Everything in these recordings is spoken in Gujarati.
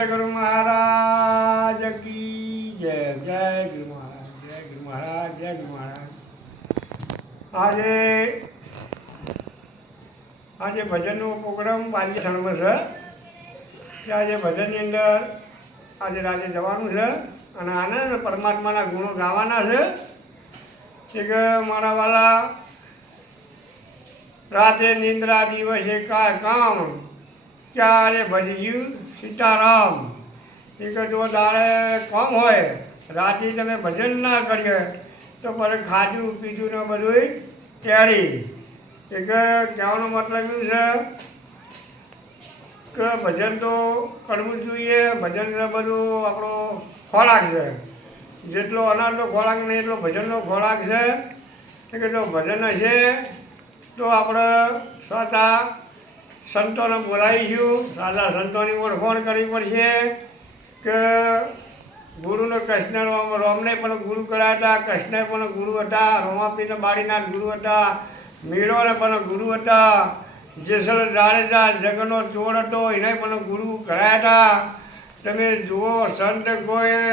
गुरु महाराज की जय। जय गुरु महाराज, जय गुरु महाराज, जय गुरु महाराज। આજે ભજનનો પ્રોગ્રામ બાલ્ય ક્ષણમાં છે કે આજે ભજનની અંદર આજે રાતે જવાનું છે અને આનંદ પરમાત્માના ગુણો ગાવાના છે કે મારા વાલા રાતે નિંદ્રા દિવસે કામ ક્યારે ભજ્યું સીતારામ। એ કે જો દાડે કામ હોય રાતે તમે ભજન ના કરીએ તો પછી ખાધું પીધું ને બધું ટેરી। એ કે કહેવાનો મતલબ એવું છે કે ભજન તો કરવું જ જોઈએ। ભજન બધું આપણો ખોરાક છે, જેટલો અનાજનો ખોરાક નહીં એટલો ભજનનો ખોરાક છે। એ કે જો ભજન હશે તો આપણે સ્વતઃ સંતોને બોલાવીશું, સાદા સંતોની ઓળખાણ કરવી પડશે કે ગુરુને કૃષ્ણ રોમને પણ ગુરુ કર્યા હતા, કૃષ્ણે પણ ગુરુ હતા, રોમાપીને બાળીનાથ ગુરુ હતા, મીરોને પણ ગુરુ હતા, જેસલ જાડેજા જગનો ચોર હતો એને પણ ગુરુ કરાયા હતા। તમે જુઓ સંત કોઈ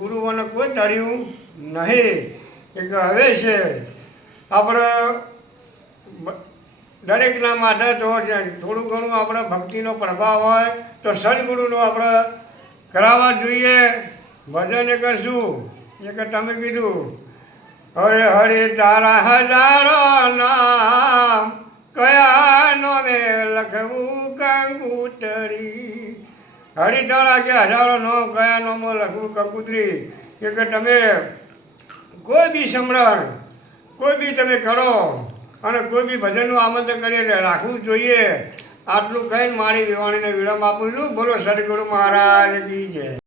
ગુરુઓને કોઈ ટળ્યું નહીં। એક હવે છે આપણે દરેકના માથે તો થોડું ઘણું આપણે ભક્તિનો પ્રભાવ હોય તો સદગુરુનો આપણે કરાવવા જોઈએ। ભજન કરશું એ કે તમે કીધું હરે હરે તારા હજારો નામ કયા નોમે લખવું કંકુતરી। હરિ તારા કે હજારો નામ કયા નોમો લખવું કંકુતરી। એ કે તમે કોઈ બી સમરણ કોઈ બી તમે કરો અને કોઈ બી ભજનનું આમંત્રણ કરીને રાખવું જોઈએ। આટલું કહીને મારી વિવાણીને વિરામ આપું છું। બોલો સદગુરુ મહારાજ કી જય।